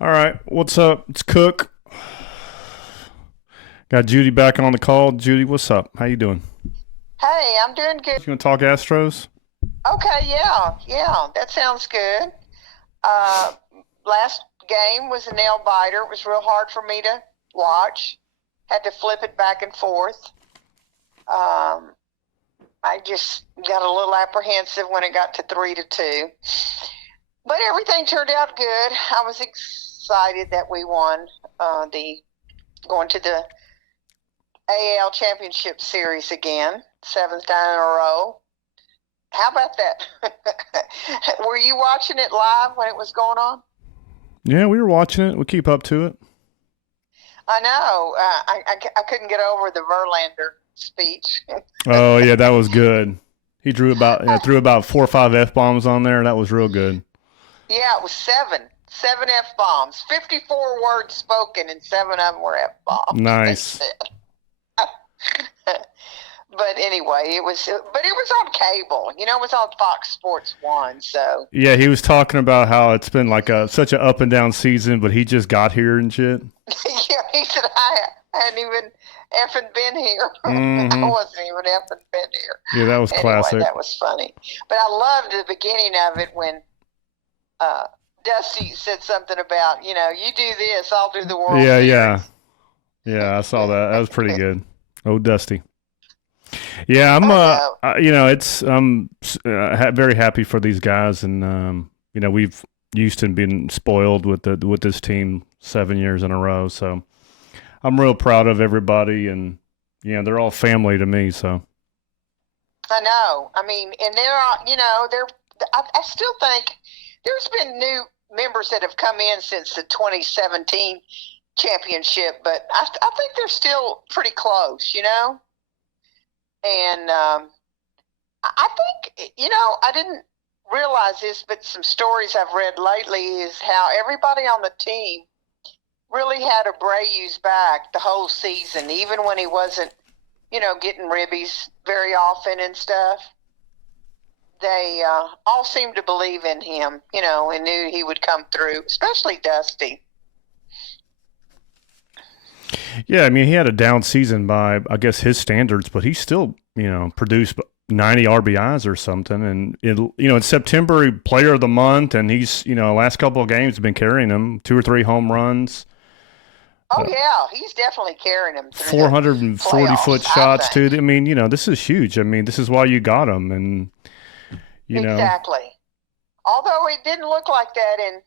All right, what's up? It's Cook. Got Judy back on the call. Judy, what's up? How you doing? Hey, I'm doing good. You gonna talk Astros? Okay, yeah, that sounds good. Uh, Last game was a nail biter. It was real hard for me to watch. Had to flip it back and forth. Um, I just got a little apprehensive when it got to 3-2, but everything turned out good. I was excited that we won the going to the AL Championship Series again, seventh time in a row. How about that? Were you watching it live when it was going on? Yeah, we were watching it. We keep up to it. I know. I couldn't get over the Verlander speech. Oh yeah, that was good. He threw about 4 or 5 f bombs on there. That was real good. Yeah, it was seven F bombs, 54 words spoken, and seven of them were F bombs. Nice. But anyway, it was on cable. It was on Fox Sports One. So Yeah, he was talking about how it's been like such an up and down season, but he just got here and shit. yeah, he said I hadn't even effing been here. I Mm-hmm. wasn't even effing been here. Yeah, that was Anyway, classic. that was funny. But I loved the beginning of it when Dusty said something about, you do this, I'll do the World Yeah, Series. yeah. I saw that. That was pretty good. Oh, Dusty. Yeah, I know. it's very happy for these guys, and we've Houston been spoiled with this team 7 years in a row, so I'm real proud of everybody, and they're all family to me. So I know. I mean, and I still think there's been new members that have come in since the 2017 championship, but I think they're still pretty close. And I think, I didn't realize this, but some stories I've read lately is how everybody on the team really had Abreu's back the whole season, even when he wasn't, getting ribbies very often and stuff. They all seemed to believe in him, and knew he would come through, especially Dusty. yeah, I mean he had a down season by I guess his standards, but he still produced 90 RBIs or something, and in September he player of the month, and he's last couple of games have been carrying him 2 or 3 home runs. Oh, yeah, he's definitely carrying him through the 440 playoffs, foot I shots too. think. I mean, this is huge. I mean, this is why you got him, and you know, Exactly. Although it didn't look like that in,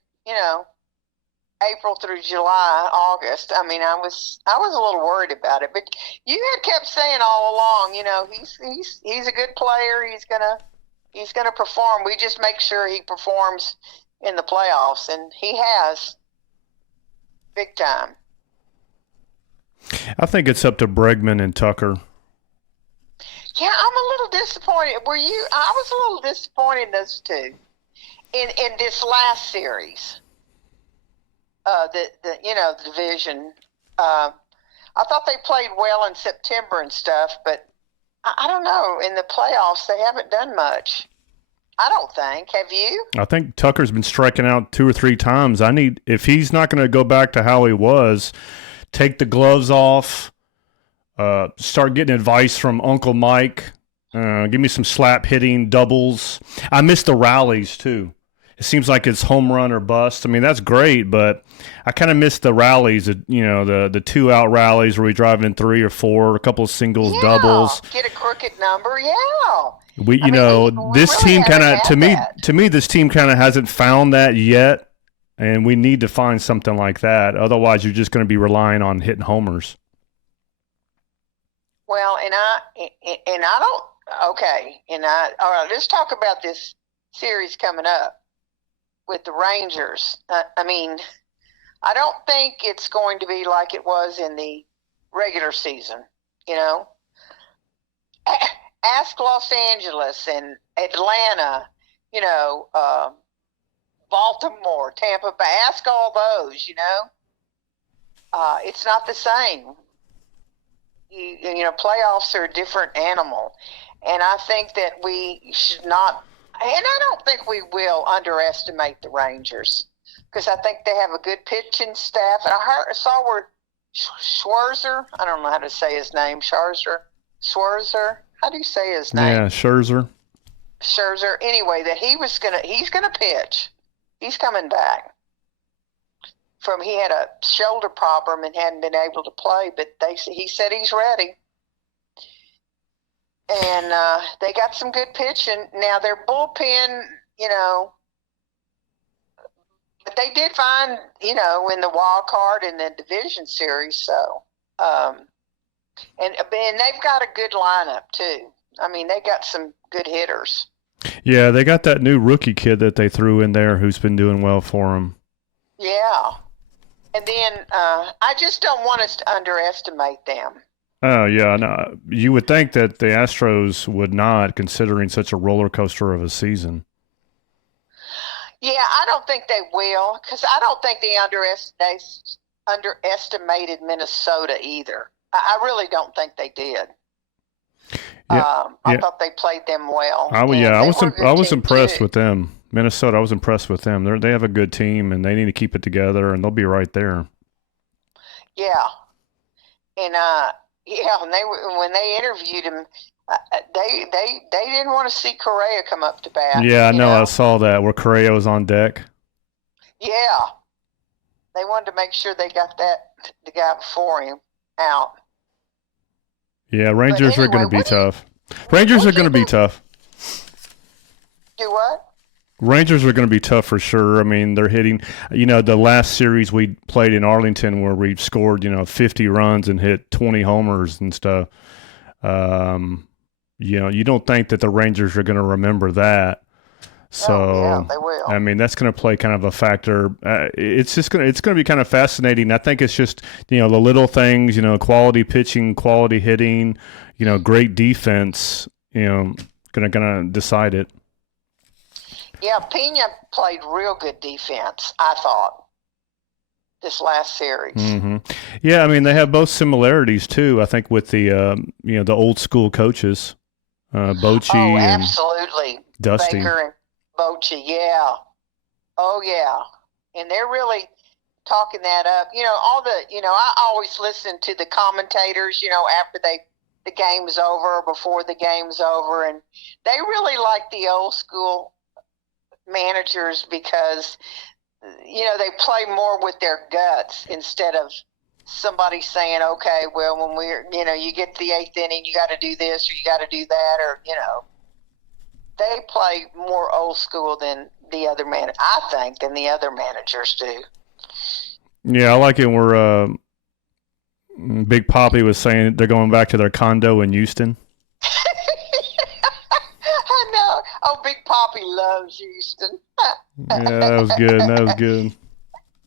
April through July, August. I mean, I was a little worried about it, but you had kept saying all along, he's a good player. He's gonna perform. We just make sure he performs in the playoffs, and he has big time. I think it's up to Bregman and Tucker. Yeah, I'm a little disappointed. Were you? I was a little disappointed in those two in this last series. The division. Uh, I thought they played well in September and stuff, but I don't know. In the playoffs, they haven't done much. I don't think. Have you? I think Tucker's been striking out 2 or 3 times. If he's not going to go back to how he was, take the gloves off, start getting advice from Uncle Mike. Give me some slap hitting doubles. I miss the rallies too. It seems like it's home run or bust. I mean, that's great, but I kind of miss the rallies. The 2 out rallies where we drive in 3 or 4, a couple of singles, Yeah. doubles. Get a crooked number. Yeah. We, I mean, we this really team kind haven't of had that. to me, this team kind of hasn't found that yet, and we need to find something like that. Otherwise, you're just going to be relying on hitting homers. Well, and I don't. Okay, all right. Let's talk about this series coming up with the Rangers. I mean, I don't think it's going to be like it was in the regular season. You know, ask Los Angeles and Atlanta. Baltimore, Tampa Bay. Ask all those. It's not the same. Playoffs are a different animal, and I think that we should not. And I don't think we will underestimate the Rangers. because I think they have a good pitching staff. And I saw where Schwarzer, I don't know how to say his name, Schwarzer. How do you say his name? Yeah, Scherzer. Anyway, that he's gonna pitch. He's coming back. He had a shoulder problem and hadn't been able to play, but he said he's ready. And they got some good pitching. Now their bullpen, but they did find, in the wild card in the division series. So, and they've got a good lineup too. I mean, they got some good hitters. Yeah, they got that new rookie kid that they threw in there who's been doing well for them. Yeah. And then I just don't want us to underestimate them. Oh, yeah. No, you would think that the Astros would not, considering such a roller coaster of a season. Yeah, I don't think they will, because I don't think they underestimated Minnesota either. I really don't think they did. Yeah, I thought they played them well. I was impressed with them. Minnesota, I was impressed with them. They have a good team, and they need to keep it together, and they'll be right there. Yeah, and when they interviewed him, they didn't want to see Correa come up to bat. Yeah, I know. I saw that where Correa was on deck. Yeah, they wanted to make sure they got the guy before him out. Yeah, Rangers are going to be tough. Rangers are going to be tough. Do what? Rangers are going to be tough for sure. I mean, they're hitting, the last series we played in Arlington where we scored, 50 runs and hit 20 homers and stuff. You don't think that the Rangers are going to remember that. So, yeah, they will. I mean, that's going to play kind of a factor. It's going to be kind of fascinating. I think it's just, the little things, quality pitching, quality hitting, great defense, going to decide it. Yeah, Pena played real good defense, I thought, this last series. Mm-hmm. Yeah, I mean, they have both similarities, too, I think, with the, the old school coaches, Bochy and absolutely. Dusty. Baker and Bochy, yeah. Oh, yeah. And they're really talking that up. I always listen to the commentators, after the game's over, before the game's over, and they really like the old school managers because they play more with their guts instead of somebody saying, okay, well, when we're you get to the eighth inning, you got to do this or you got to do that, or they play more old school than the other than the other managers do. Yeah, I like it where Big Papi was saying they're going back to their condo in Houston. I know. Oh, Big Papi loves Houston. Yeah, that was good.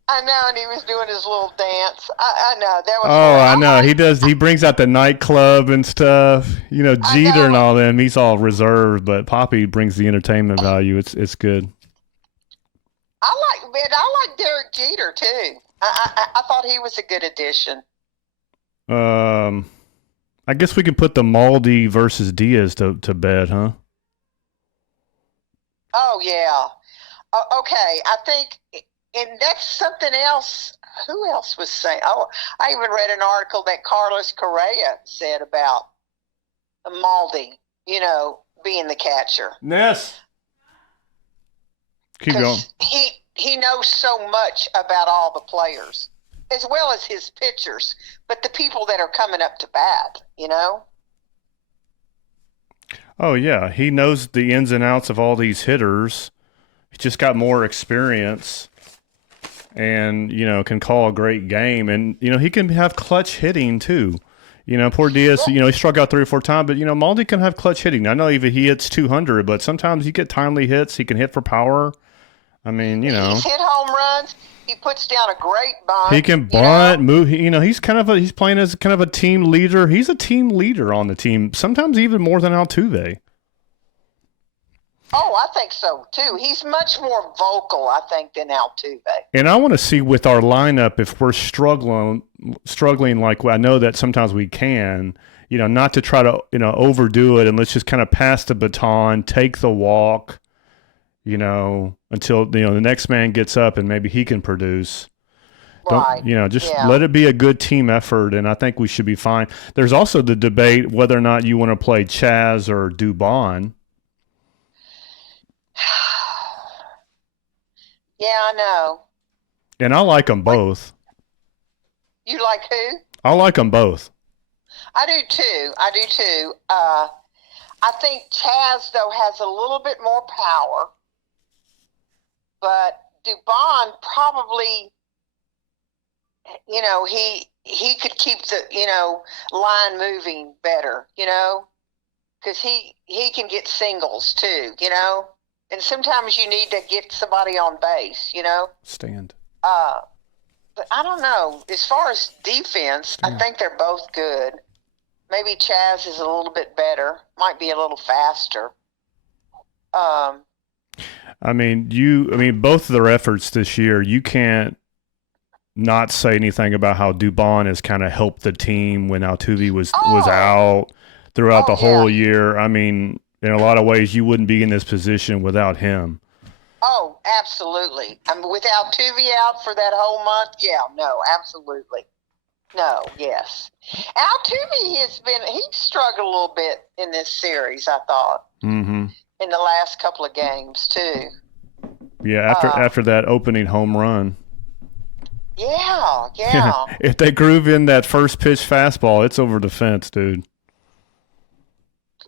I know, and he was doing his little dance. I know. That was I know. He does. He brings out the nightclub and stuff. Jeter and all them. He's all reserved, but Papi brings the entertainment value. It's good. I like Derek Jeter too. I thought he was a good addition. I guess we could put the Maldi versus Diaz to bed, huh? Oh, yeah. Okay, I think, and that's something else. Who else was saying? Oh, I even read an article that Carlos Correa said about Maldi, being the catcher. Yes. Keep going. He knows so much about all the players, as well as his pitchers, but the people that are coming up to bat, Oh, yeah. He knows the ins and outs of all these hitters. He just got more experience and, can call a great game. And, he can have clutch hitting, too. Poor Diaz, he struck out 3 or 4 times, but, Maldi can have clutch hitting. I know even he hits 200, but sometimes you get timely hits. He can hit for power. I mean, He's hit home runs. He puts down a great bunt. He can bunt, move. He's he's playing as kind of a team leader. He's a team leader on the team, sometimes even more than Altuve. Oh, I think so too. He's much more vocal, I think, than Altuve. And I want to see with our lineup if we're struggling like I know that sometimes we can. Not to try to overdo it, and let's just kind of pass the baton, take the walk. until the next man gets up and maybe he can produce. Right. Just Yeah. let it be a good team effort, and I think we should be fine. There's also the debate whether or not you want to play Chaz or Dubon. Yeah, I know. And I like them both. You like who? I like them both. I do too. I think Chaz, though, has a little bit more power, but Dubon probably, he could keep the, line moving better, because he can get singles too, and sometimes you need to get somebody on base, Stand. But I don't know. As far as defense, I think they're both good. Maybe Chaz is a little bit better. Might be a little faster. Both of their efforts this year, you can't not say anything about how Dubon has kind of helped the team when Altuve was out throughout the whole year. In a lot of ways, you wouldn't be in this position without him. Oh, absolutely. With Altuve out for that whole month, absolutely. No, yes. Altuve he struggled a little bit in this series, I thought. Mm-hmm. In the last couple of games, too. Yeah, after that opening home run. Yeah. If they groove in that first pitch fastball, it's over the fence, dude.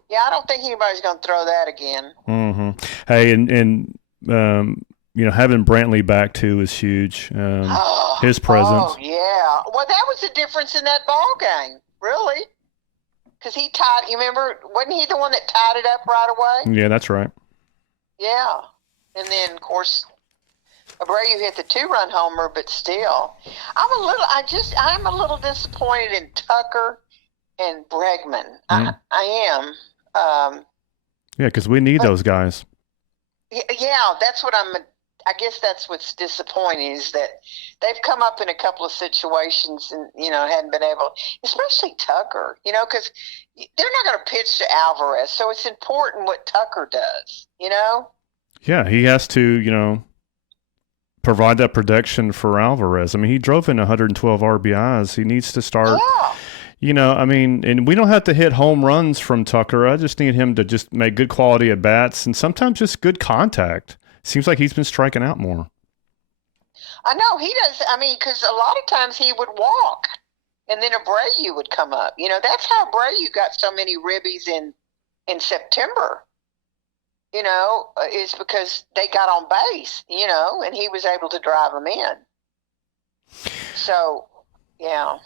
Yeah, I don't think anybody's going to throw that again. Mm-hmm. Hey, and having Brantley back too is huge. His presence. Oh yeah. Well, that was the difference in that ball game, really, because he tied. You remember? Wasn't he the one that tied it up right away? Yeah, that's right. Yeah, and then of course Abreu hit the 2-run homer, but still, I'm a little disappointed in Tucker and Bregman. I am. Yeah, because we need those guys. Yeah, that's what I guess that's what's disappointing is that they've come up in a couple of situations and, hadn't been able, especially Tucker, because they're not going to pitch to Alvarez. So it's important what Tucker does, Yeah, he has to, provide that protection for Alvarez. He drove in 112 RBIs. He needs to start. Yeah. And we don't have to hit home runs from Tucker. I just need him to just make good quality at bats and sometimes just good contact. Seems like he's been striking out more. I know he does. Because a lot of times he would walk and then Abreu would come up. That's how Abreu got so many ribbies in September, is because they got on base, and he was able to drive them in. So, yeah.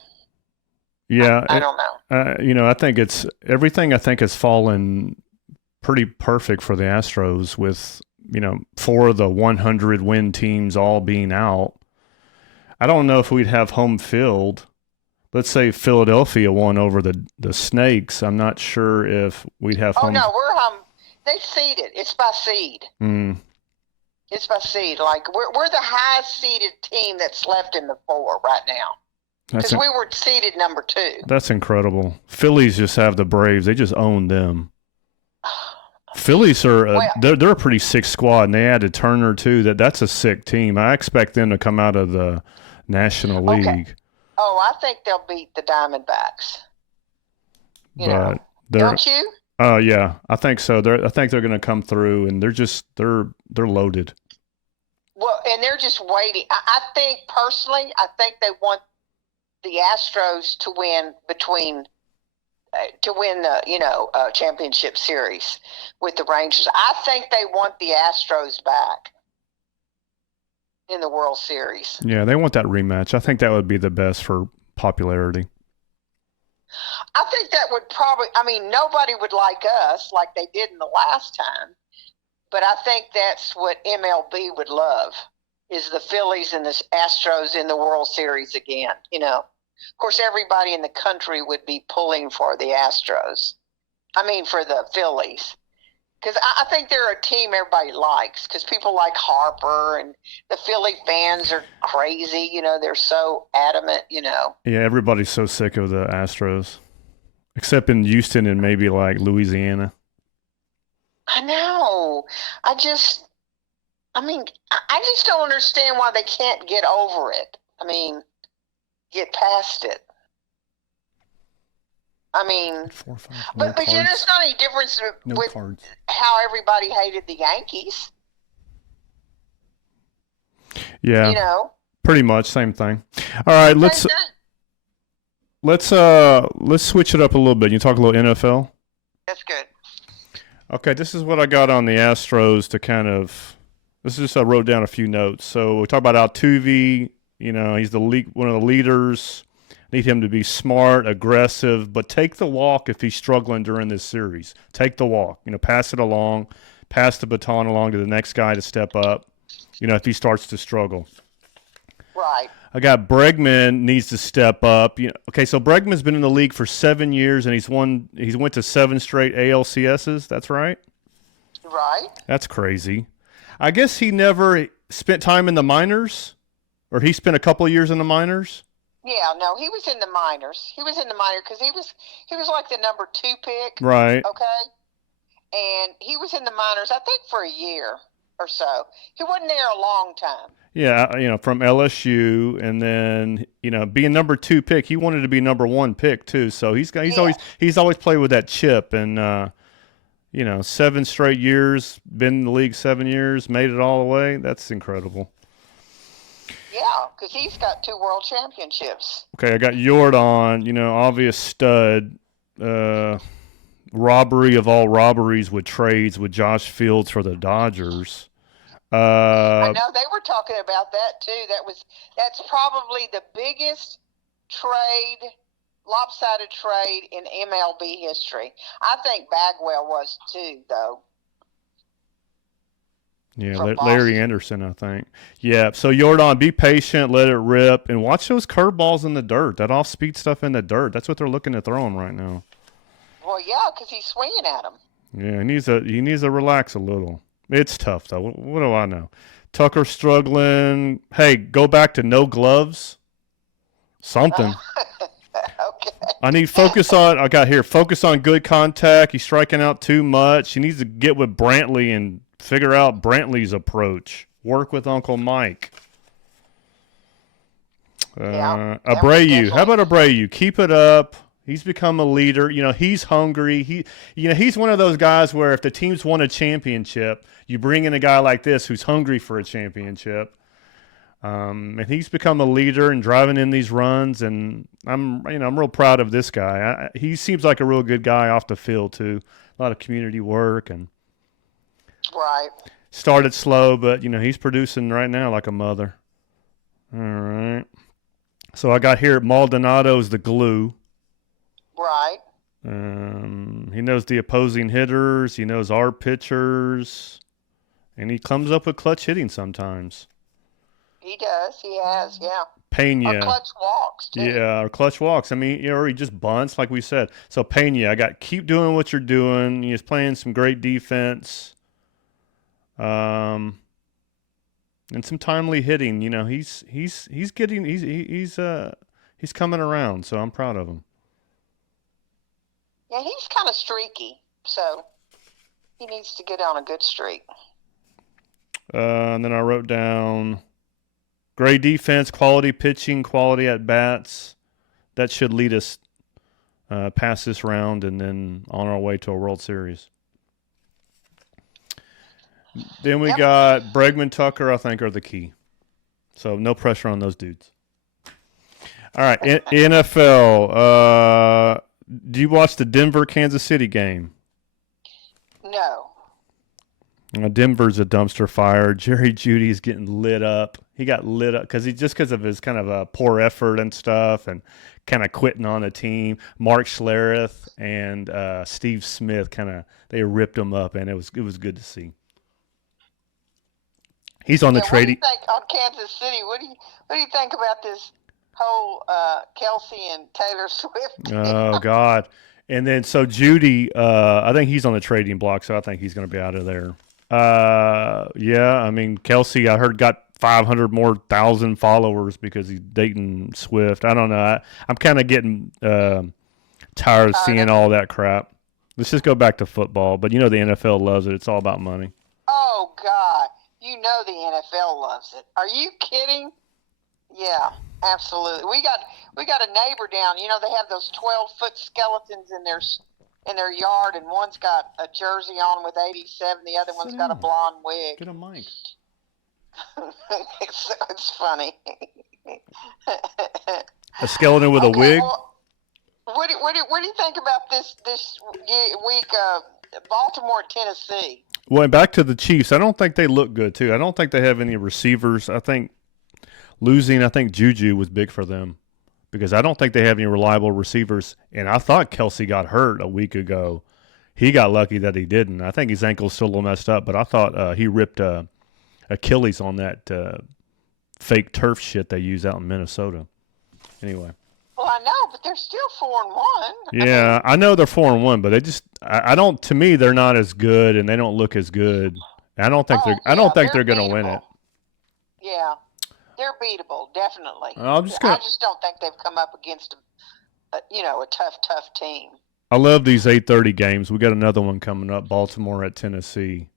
Yeah, I don't know. I think everything has fallen pretty perfect for the Astros with, 4 of the 100 win teams all being out. I don't know if we'd have home field. Let's say Philadelphia won over the Snakes. I'm not sure if we'd have home. Oh, no, we're they seeded. It's by seed. It's by seed. Like, we're the highest seeded team that's left in the 4 right now. Because we were seeded number 2. That's incredible. Phillies just have the Braves. They just own them. Phillies are they're a pretty sick squad, and they added Turner too. That's a sick team. I expect them to come out of the National League. Okay. Oh, I think they'll beat the Diamondbacks. Don't you? Oh yeah, I think so. I think they're going to come through, and they're loaded. Well, and they're just waiting. I think personally, they want the Astros to win the championship series with the Rangers. I think they want the Astros back in the World Series. Yeah, they want that rematch. I think that would be the best for popularity. I think that would probably, nobody would like us like they did in the last time, but I think that's what MLB would love is the Phillies and the Astros in the World Series again, Of course, everybody in the country would be pulling for the Astros. For the Phillies. Because I think they're a team everybody likes because people like Harper and the Philly fans are crazy. They're so adamant, Yeah, everybody's so sick of the Astros, except in Houston and maybe like Louisiana. I know. I mean, I just don't understand why they can't get over it. I mean, get past it. I mean, 4 or 5. but there's not any difference with how everybody hated the Yankees. Yeah, pretty much same thing. All right, let's switch it up a little bit. You talk a little NFL. That's good. Okay, this is what I got on the Astros to kind of. This is just I wrote down a few notes. So we talk about Altuve. He's one of the leaders. Need him to be smart, aggressive, but take the walk if he's struggling during this series. Take the walk. Pass it along, pass the baton along to the next guy to step up. If he starts to struggle. Right. I got Bregman needs to step up. Okay, so Bregman's been in the league for 7 years and he's went to 7 straight ALCSs. That's right. Right. That's crazy. I guess he never spent time in the minors, or he spent a couple of years in the minors. Yeah, no, he was in the minors. He was in the minors because he was like the number 2 pick. Right. Okay. And he was in the minors, I think, for a year or so. He wasn't there a long time. Yeah, from LSU, and then being number 2 pick, he wanted to be number 1 pick too. So he's always played with that chip, and 7 straight years, been in the league 7 years, made it all the way. That's incredible. Yeah, because he's got 2 world championships. Okay, I got Jordan, obvious stud. Robbery of all robberies with trades with Josh Fields for the Dodgers. I know they were talking about that too. That's probably the biggest lopsided trade in MLB history. I think Bagwell was too, though. Yeah, Larry Anderson, I think. Yeah, so Jordan, be patient, let it rip, and watch those curveballs in the dirt. That off-speed stuff in the dirt. That's what they're looking to throw him right now. Well, yeah, because he's swinging at him. Yeah, he needs to relax a little. It's tough, though. What do I know? Tucker struggling. Hey, go back to no gloves. Something. Okay. I need focus on good contact. He's striking out too much. He needs to get with Brantley and figure out Brantley's approach. Work with Uncle Mike. Abreu. How about Abreu? Keep it up. He's become a leader. He's hungry. He's one of those guys where if the team's won a championship, you bring in a guy like this who's hungry for a championship. And he's become a leader and driving in these runs. And I'm real proud of this guy. He seems like a real good guy off the field too. A lot of community work and. Right. Started slow, but he's producing right now like a mother. All right. So I got here Maldonado's the glue. Right. He knows the opposing hitters. He knows our pitchers. And he comes up with clutch hitting sometimes. He does. He has, yeah. Pena. Or clutch walks, too. Yeah, or clutch walks. I mean, or he just bunts, like we said. So Pena, keep doing what you're doing. He's playing some great defense. And some timely hitting. He's coming around. So I'm proud of him. Yeah, he's kind of streaky, so he needs to get on a good streak. And then I wrote down great defense, quality pitching, quality at bats. That should lead us past this round and then on our way to a World Series. Then we got Bregman, Tucker, I think, are the key. So no pressure on those dudes. All right, NFL. Do you watch the Denver-Kansas City game? No. Denver's a dumpster fire. Jerry Judy is getting lit up. He got lit up because of his kind of poor effort and stuff and kind of quitting on the team. Mark Schlereth and Steve Smith they ripped him up, and it was good to see. He's on the trading. What do you think on Kansas City? What do you think about this whole Kelce and Taylor Swift? Oh God! And then so Judy, I think he's on the trading block, so I think he's going to be out of there. Yeah, I mean Kelce, I heard got 500,000 followers because he's dating Swift. I don't know. I'm kind of getting tired of seeing all that crap. Let's just go back to football. But the NFL loves it. It's all about money. Oh God! You know the NFL loves it. Are you kidding? Yeah, absolutely. We got a neighbor down. You know, they have those 12-foot skeletons in their yard, and one's got a jersey on with 87. The other one's got a blonde wig. Get a mic. It's funny. A skeleton with a wig? Well, what do you think about this week? Baltimore, Tennessee. Well, back to the Chiefs. I don't think they look good, too. I don't think they have any receivers. I think Juju was big for them because I don't think they have any reliable receivers. And I thought Kelce got hurt a week ago. He got lucky that he didn't. I think his ankle's still a little messed up, but I thought he ripped Achilles on that fake turf shit they use out in Minnesota. Anyway. Well, I know, but they're still 4-1. Yeah, I know they're 4-1, but they just I don't. To me, they're not as good, and they don't look as good. I don't think they're going to win it. Yeah, they're beatable, definitely. I just don't think they've come up against a tough team. I love these 8:30 games. We got another one coming up, Baltimore at Tennessee.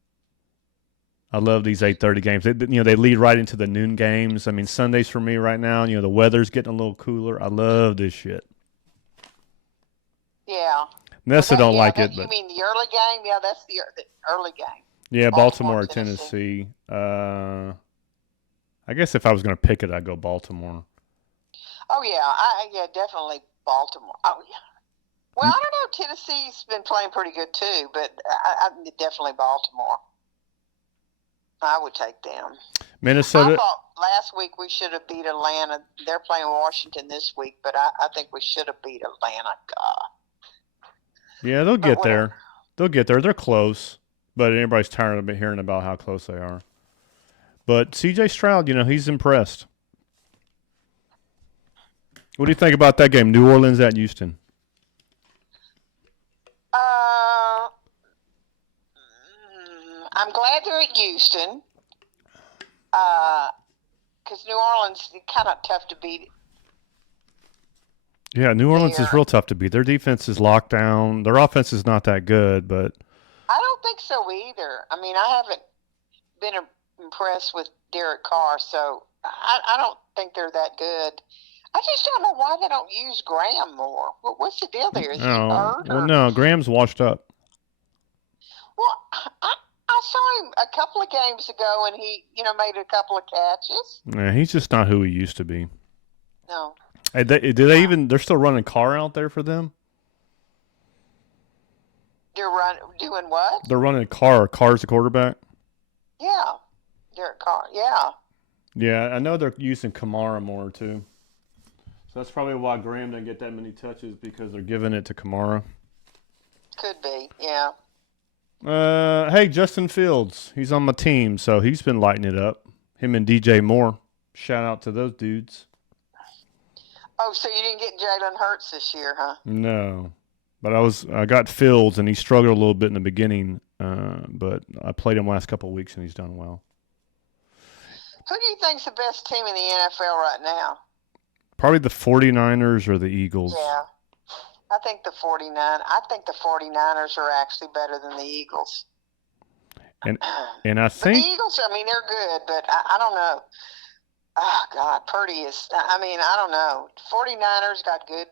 I love these 8:30 games. They lead right into the noon games. I mean, Sundays for me right now. The weather's getting a little cooler. I love this shit. Yeah. Nessa don't like it, but you mean the early game? Yeah, that's the early game. Yeah, Baltimore, Tennessee. I guess if I was going to pick it, I'd go Baltimore. Oh yeah, definitely Baltimore. Oh yeah. Well, I don't know. Tennessee's been playing pretty good too, but I definitely Baltimore. I would take them. Minnesota. I thought last week we should have beat Atlanta. They're playing Washington this week, but I think we should have beat Atlanta. God. Yeah, they'll get there. They'll get there. They're close, but everybody's tired of hearing about how close they are. But C.J. Stroud, he's impressed. What do you think about that game, New Orleans at Houston? I'm glad they're at Houston because New Orleans is kind of tough to beat. Yeah, New Orleans is real tough to beat. Their defense is locked down. Their offense is not that good, but I don't think so either. I mean, I haven't been impressed with Derek Carr, so I don't think they're that good. I just don't know why they don't use Graham more. What's the deal there? Is he hurt? Well, no, Graham's washed up. Well, I saw him a couple of games ago, and he, made a couple of catches. Yeah, he's just not who he used to be. No. Hey, they're still running Carr out there for them? They're doing what? They're running Carr. Carr's the quarterback? Yeah. Derek Carr, yeah. Yeah, I know they're using Kamara more, too. So that's probably why Graham didn't get that many touches, because they're giving it to Kamara. Could be, yeah. Hey, Justin Fields. He's on my team, so he's been lighting it up. Him and DJ Moore. Shout out to those dudes. Oh, so you didn't get Jalen Hurts this year, huh? No. But I got Fields, and he struggled a little bit in the beginning, but I played him last couple of weeks, and he's done well. Who do you think's the best team in the NFL right now? Probably the 49ers or the Eagles. Yeah. I think the 49ers are actually better than the Eagles. And I think the Eagles, they're good, but I don't know. Oh, God, Purdy is, I don't know. 49ers got good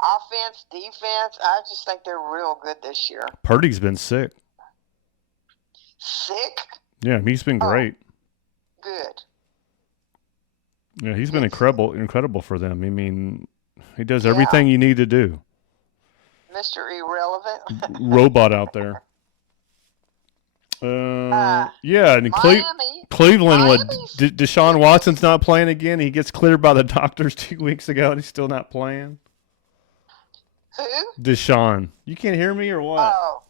offense, defense. I just think they're real good this year. Purdy's been sick. Sick? Yeah, he's been great. Good. Yeah, he's been incredible for them. I mean, he does everything you need to do. Mr. Irrelevant. Robot out there. Yeah, and Cleveland. What? Deshaun Watson's not playing again. He gets cleared by the doctors 2 weeks ago, and he's still not playing. Who? Deshaun. You can't hear me or what? Oh,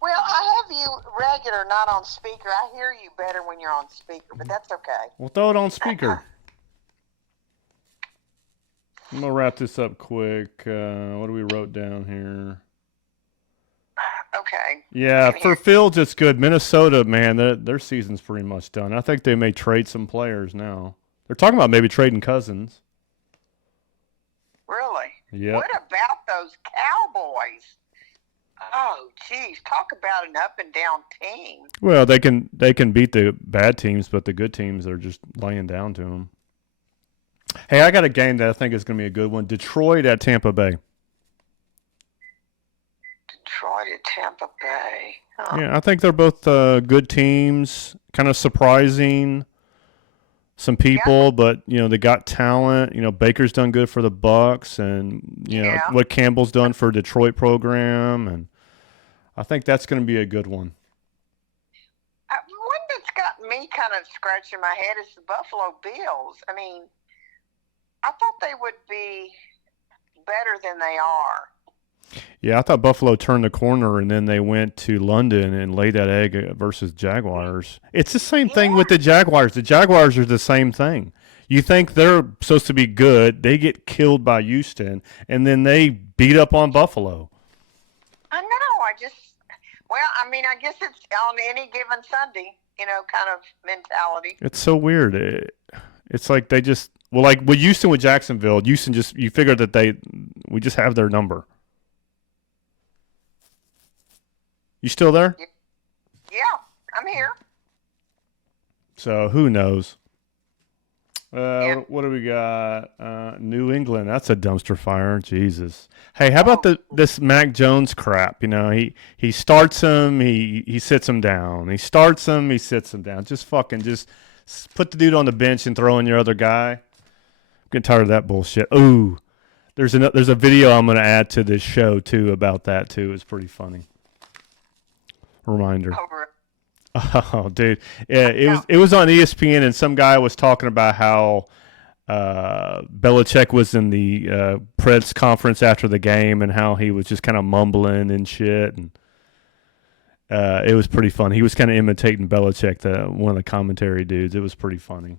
well, I have you regular, not on speaker. I hear you better when you're on speaker, but that's okay. Well, throw it on speaker. I'm gonna wrap this up quick. What do we wrote down here? Okay. Yeah, for Fields, it's good. Minnesota, man, their season's pretty much done. I think they may trade some players now. They're talking about maybe trading Cousins. Really? Yeah. What about those Cowboys? Oh, geez, talk about an up and down team. Well, they can beat the bad teams, but the good teams are just laying down to them. Hey, I got a game that I think is going to be a good one. Detroit at Tampa Bay. Detroit at Tampa Bay. Oh. Yeah, I think they're both good teams. Kind of surprising some people, but they got talent. Baker's done good for the Bucks, and what Campbell's done for Detroit program, and I think that's going to be a good one. One that's got me kind of scratching my head is the Buffalo Bills. I mean, I thought they would be better than they are. Yeah, I thought Buffalo turned the corner, and then they went to London and laid that egg versus Jaguars. It's the same thing with the Jaguars. The Jaguars are the same thing. You think they're supposed to be good. They get killed by Houston, and then they beat up on Buffalo. I know. I guess it's on any given Sunday, kind of mentality. It's so weird. It's like they just – well, like with Houston with Jacksonville, Houston just – you figure that we just have their number. You still there? Yeah, I'm here. So who knows? What do we got? New England. That's a dumpster fire. Jesus. Hey, how about this Mac Jones crap? He starts him, he sits him down. He starts him, he sits him down. Just put the dude on the bench and throw in your other guy. I'm getting tired of that bullshit. Ooh, there's a video I'm going to add to this show too about that too. It's pretty funny. Reminder. Oh, dude. Yeah, it was on ESPN, and some guy was talking about how Belichick was in the press conference after the game and how he was just kind of mumbling and shit. And it was pretty funny. He was kind of imitating Belichick, one of the commentary dudes. It was pretty funny.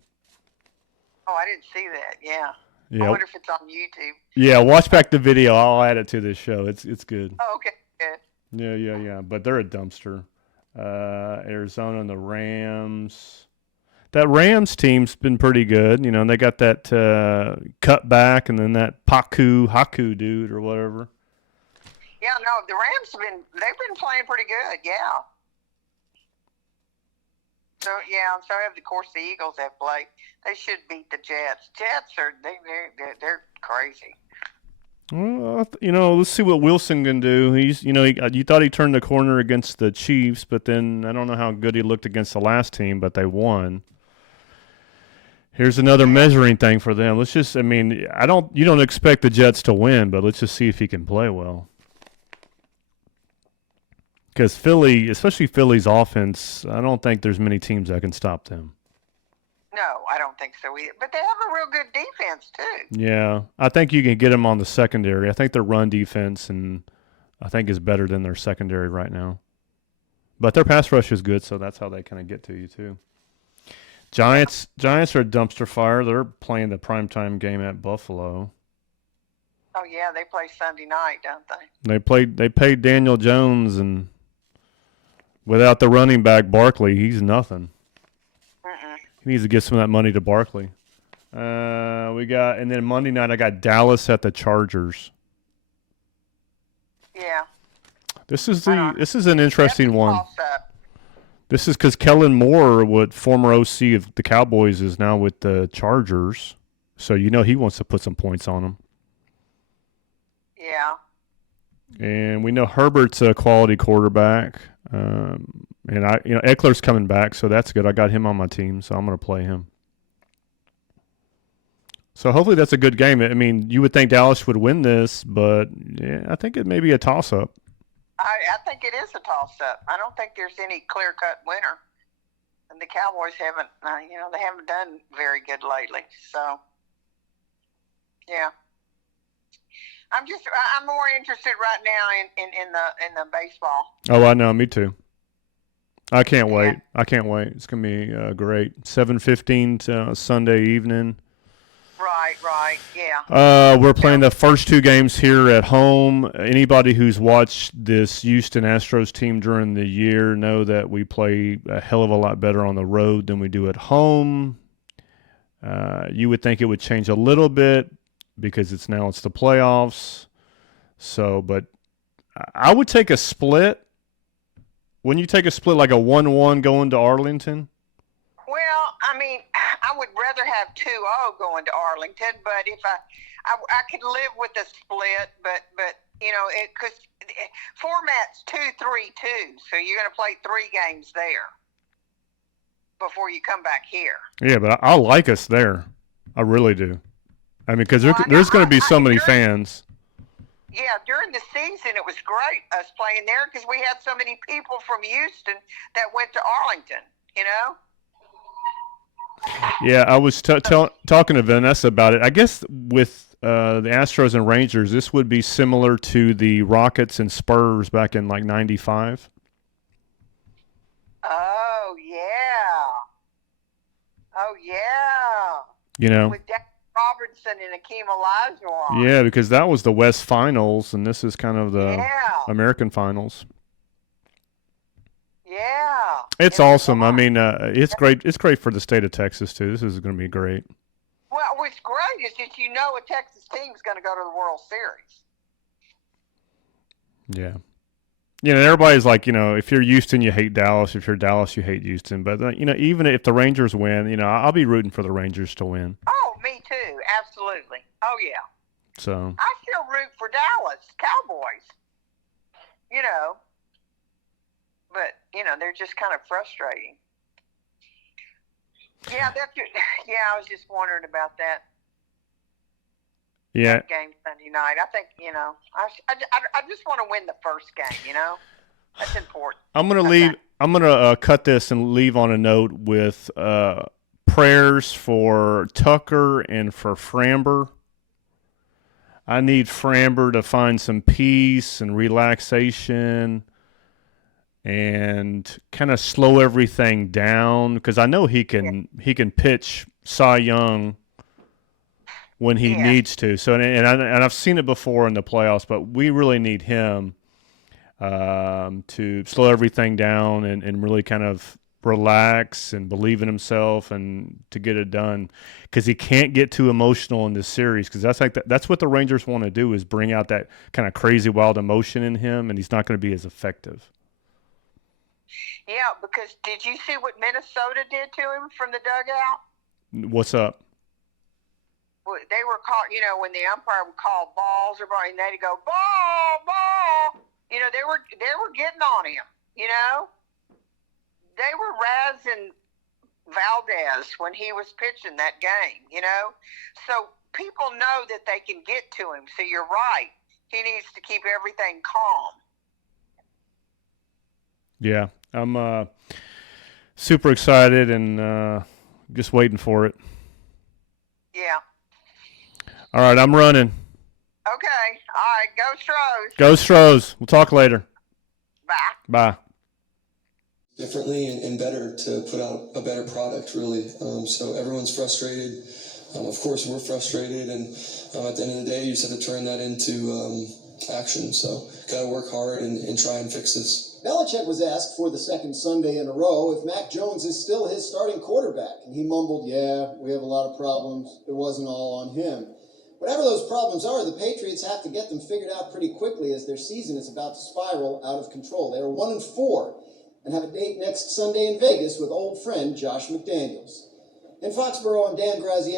Oh, I didn't see that. Yeah. I wonder if it's on YouTube. Yeah, watch back the video. I'll add it to this show. It's good. Oh, okay. Good. Yeah. But they're a dumpster. Arizona and the Rams. That Rams team's been pretty good. They got that cutback and then that Haku dude or whatever. Yeah, no, the Rams they've been playing pretty good. Yeah. So of course the Eagles have played. They should beat the Jets. Jets they're crazy. Well, let's see what Wilson can do. He's, you thought he turned the corner against the Chiefs, but then I don't know how good he looked against the last team, but they won. Here's another measuring thing for them. You don't expect the Jets to win, but let's just see if he can play well. Because especially Philly's offense, I don't think there's many teams that can stop them. No, I don't think so either. But they have a real good defense, too. Yeah. I think you can get them on the secondary. I think their run defense is better than their secondary right now. But their pass rush is good, so that's how they kind of get to you, too. Giants are a dumpster fire. They're playing the primetime game at Buffalo. Oh, yeah, they play Sunday night, don't they? They paid Daniel Jones, and without the running back, Barkley, he's nothing. He needs to get some of that money to Barkley. And then Monday night I got Dallas at the Chargers. Yeah. This is an interesting one. This is because Kellen Moore, former OC of the Cowboys, is now with the Chargers. So he wants to put some points on them. Yeah. And we know Herbert's a quality quarterback. And Eckler's coming back, so that's good. I got him on my team, so I'm going to play him. So hopefully that's a good game. I mean, you would think Dallas would win this, but yeah, I think it may be a toss-up. I think it is a toss-up. I don't think there's any clear-cut winner. And the Cowboys haven't, they haven't done very good lately. So, yeah. I'm more interested right now in the baseball. Oh, I know. Me too. I can't wait. It's going to be great. 7:15 Sunday evening. Right, yeah. We're playing the first two games here at home. Anybody who's watched this Houston Astros team during the year know that we play a hell of a lot better on the road than we do at home. You would think it would change a little bit because it's the playoffs. So, but I would take a split. Wouldn't you take a split like a 1-1 going to Arlington? Well, I mean, I would rather have 2-0 going to Arlington, but if I could live with a split, but you know, because format's 2-3-2, so you're going to play 3 games there before you come back here. Yeah, but I like us there. I really do. I mean, because there's going to be so many fans. Yeah, during the season, it was great us playing there because we had so many people from Houston that went to Arlington, you know? Yeah, I was talking to Vanessa about it. I guess with the Astros and Rangers, this would be similar to the Rockets and Spurs back in like '95. Oh, yeah. Oh, yeah. You know? With Dak Robertson and Akeem Olajuwon. Yeah, because that was the West Finals, and this is kind of the American Finals. Yeah. It's awesome. I mean, it's great. It's great for the state of Texas, too. This is going to be great. Well, what's great is that you know a Texas team is going to go to the World Series. Yeah. You know, everybody's like, you know, if you're Houston, you hate Dallas. If you're Dallas, you hate Houston. But, you know, even if the Rangers win, you know, I'll be rooting for the Rangers to win. Oh, me too. Absolutely. Oh, yeah. So I still root for Dallas Cowboys. You know. But, you know, they're just kind of frustrating. Yeah, I was just wondering about that. Yeah. That game Sunday night. I think, you know, I just want to win the first game, you know? That's important. I'm gonna cut this and leave on a note with prayers for Tucker and for Framber. I need Framber to find some peace and relaxation and kind of slow everything down, because I know he can pitch Cy Young when he needs to. So and I've seen it before in the playoffs, but we really need him to slow everything down and really kind of relax and believe in himself and to get it done, because he can't get too emotional in this series, because that's what the Rangers want to do, is bring out that kind of crazy wild emotion in him, and he's not going to be as effective. Yeah, because did you see what Minnesota did to him from the dugout? What's up? Well, they were called, you know, when the umpire would call balls or ball, and they'd go ball. You know, they were getting on him. You know, they were razzing Valdez when he was pitching that game. You know, so people know that they can get to him. So you're right. He needs to keep everything calm. Yeah, I'm super excited and just waiting for it. Yeah. All right, I'm running. Okay. All right. Go Stros. Go Stros. We'll talk later. Bye. Bye. Differently and better to put out a better product, really. So everyone's frustrated. Of course, we're frustrated, and at the end of the day, you just have to turn that into action. So got to work hard and try and fix this. Belichick was asked for the second Sunday in a row if Mac Jones is still his starting quarterback, and he mumbled, "Yeah, we have a lot of problems. It wasn't all on him." Whatever those problems are, the Patriots have to get them figured out pretty quickly, as their season is about to spiral out of control. They are 1-4 and have a date next Sunday in Vegas with old friend Josh McDaniels. In Foxborough, I'm Dan Graziano.